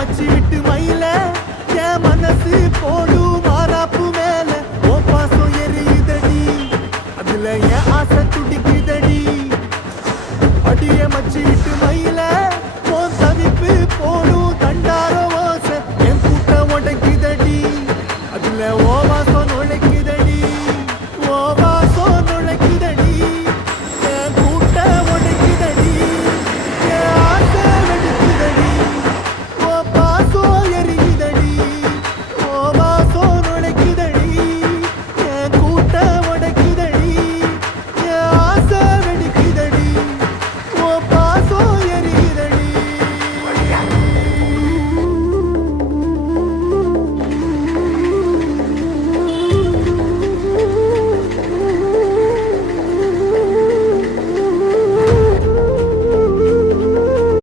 மச்சி விட்டு மயில என் மனசு போடும் மாறாப்பு மேல ஓ பாசம் எரியுதடி அதுல என் ஆசை துடிக்குதடி அடிய மச்சி விட்டு மயில